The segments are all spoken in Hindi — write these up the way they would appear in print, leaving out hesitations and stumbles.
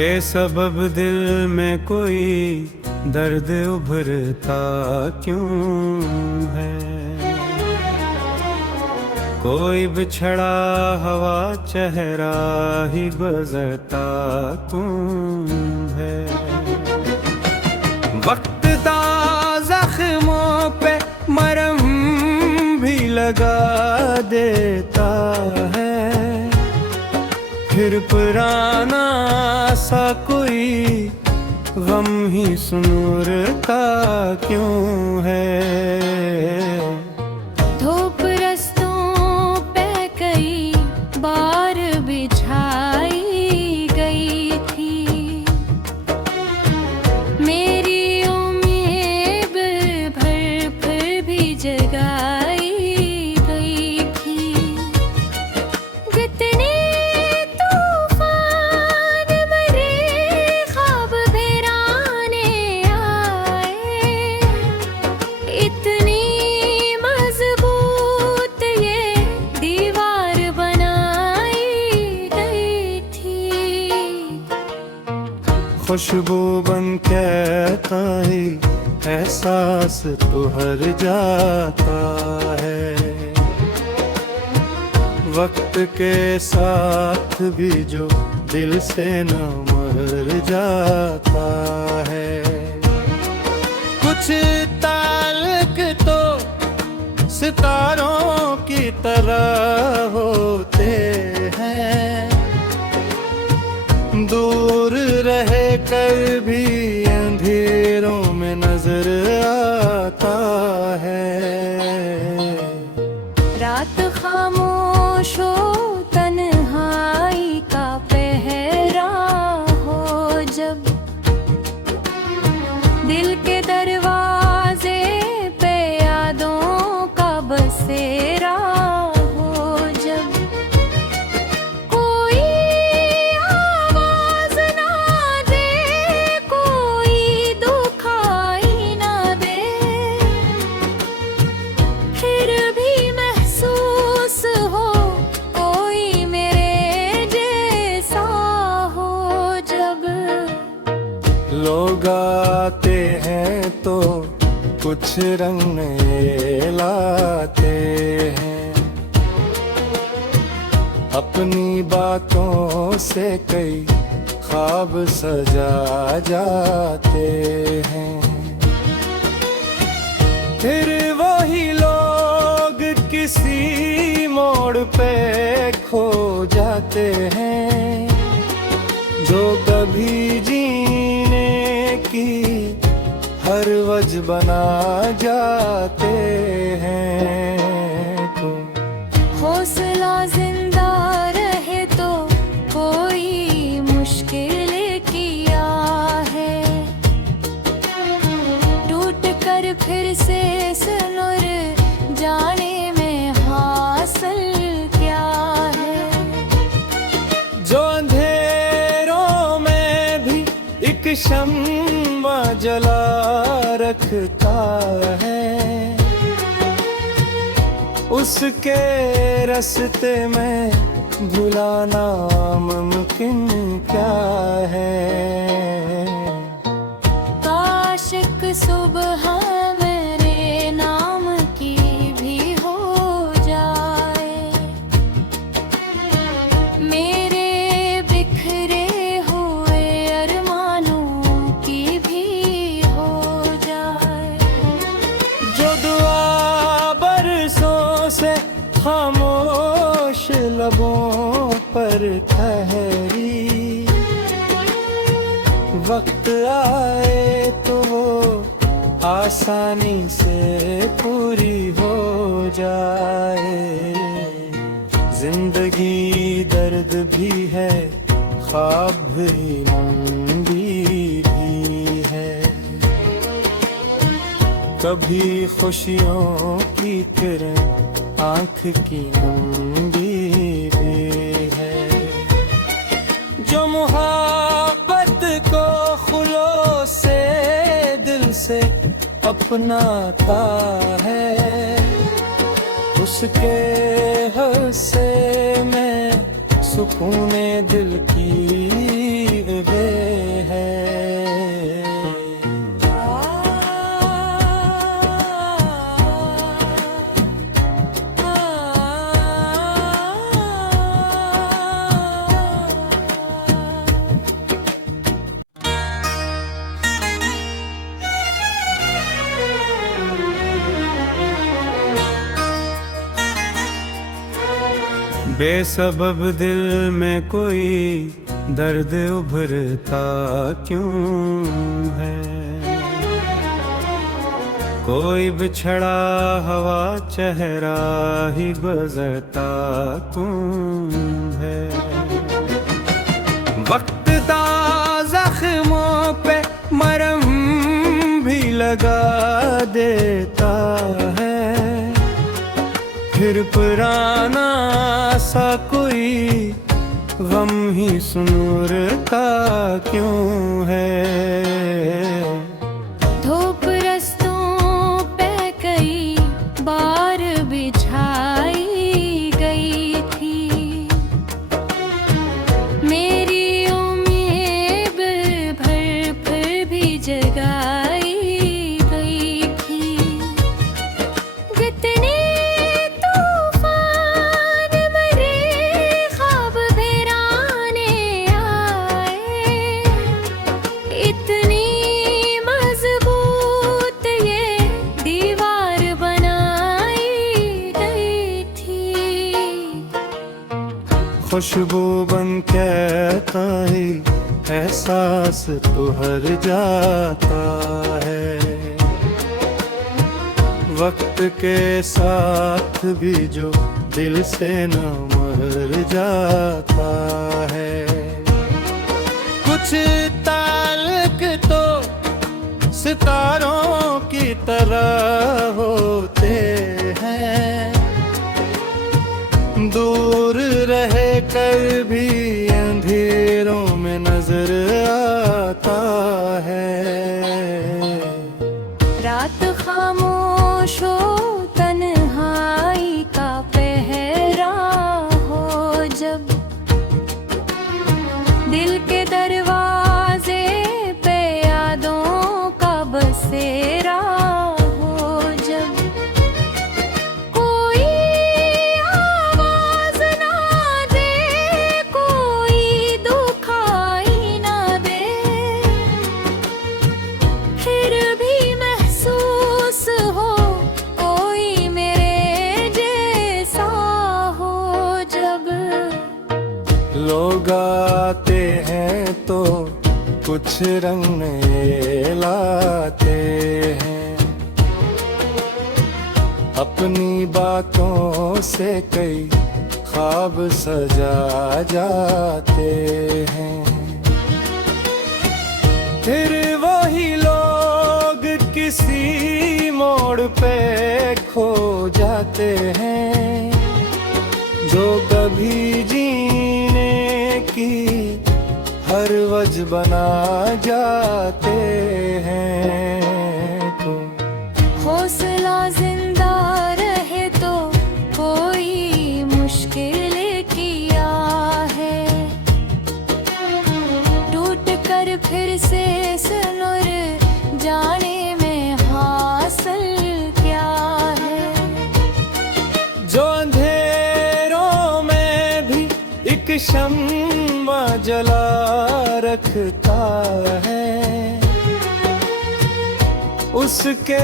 बेसबब दिल में कोई दर्द उभरता क्यों है। कोई बिछड़ा हवा चेहरा ही गुजरता क्यों है। वक्त दा जख्मों पे मरहम भी लगा देता है। फिर पुराना सा कोई गम ही सुनूरता क्यों है। धूप रस्तों पे कई बार बिछाई गई थी। मेरी उम्मीद भर फिर भी जगाई गई थी। जितने खुशबू बन कहता ही एहसास तो हर जाता है। वक्त के साथ भी जो दिल से न मर जाता है। कुछ ताल्लुक तो सितारों की तरह होते हैं। दूर रहे कर भी अंधेरों में नजर आता है। रात खामोश हो तन्हाई का पहरा हो जब। दिल के दरवाजे पे यादों का बसेरा हो जब। लोग आते हैं तो कुछ रंग नए लाते हैं। अपनी बातों से कई ख्वाब सजा जाते हैं। फिर वही लोग किसी मोड़ पे खो जाते हैं। जो कभी जीने की हर वजह बना जाते हैं। हौसला जिंदा रहे तो कोई मुश्किल किया है। टूट कर फिर से सुनुर जाने में हासिल क्या है। जो अंधेरों में भी एक शम्मा जला रखता है। उसके रास्ते में भुलाना मुमकिन क्या है। काश एक सुबह मेरे नाम की भी हो जाए। मेरे बिखरे हुए अरमानों की भी हो जाए। जो दुआ बरसों से खामोश लबों पर ठहरी। वक्त आए तो वो आसानी से पूरी हो जाए। जिंदगी दर्द भी है, ख्वाब भी लंबी भी है। कभी खुशियों की किरण आँख की लंबी भी है। जो मोहब्बत को खुलो से दिल से अपनाता है। उसके हिस्से में सुकूने दिल की वे है। बेसबब दिल में कोई दर्द उभरता क्यों है, कोई बिछड़ा हवा चेहरा ही गुजरता क्यों है। वक्त दा जख्मों पे मरहम भी लगा देता है, फिर पुराना सा कोई गम ही सुनूरता क्यों है। धूप रस्तों पे कई बार बिछाई गई थी, मेरी उम्मीद भर फिर भी जगाई गई थी। कितने खुशबू बन कहता ही एहसास तो हर जाता है, वक्त के साथ भी जो दिल से न मर जाता है। कुछ ताल्लुक तो सितारों की तरह होते हैं, दूर रहे कर भी अंधेरों में नजर आता है। रात खामोश हो तन्हाई का पहरा हो, जब दिल के दरवाजे पे यादों का बसेरा हो, जब कोई आवाज ना दे, कोई दुखाई ना दे, फिर भी महसूस हो कोई मेरे जैसा हो। जब लोग आते हैं तो कुछ रंग नए लाते हैं, अपनी बातों से कई ख्वाब सजा जाते हैं, फिर वही लोग किसी मोड़ पे खो जाते हैं, जो कभी जीने की हर वजह बना जाते हैं। हौसला जिंदा रहे तो कोई मुश्किल किया है, टूट कर फिर से सुनुर जाने में हासिल क्या है। जो अंधेरों में भी एक शम्मा जला रखता है, उसके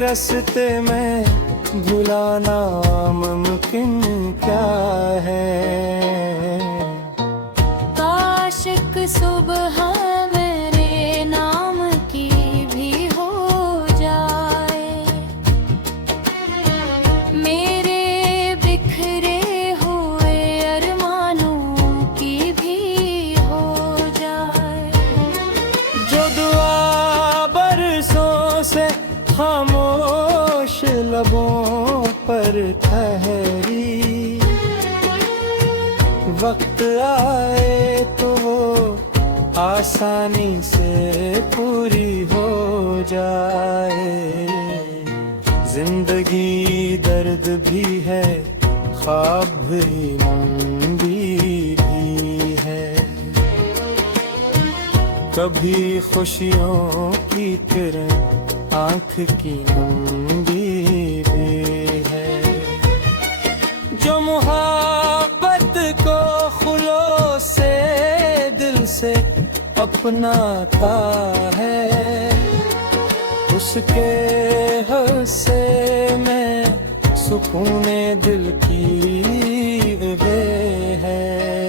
रास्ते में भुलाना मुमकिन क्या है। काश एक सुबह मेरे नाम की भी हो जाए, मेरे बिखरे हुए अरमानों की भी हो जाए। जो दुआ बरसों से खामोश लबों पर ठहरी, वक्त आए तो वो आसानी से पूरी हो जाए। जिंदगी दर्द भी है, ख्वाब भी मंदी कभी खुशियों की किरण आंख की नंदी भी है। जो मोहब्बत को खुलो से दिल से अपनाता है, उसके हस्से में सुकून दिल की वे है।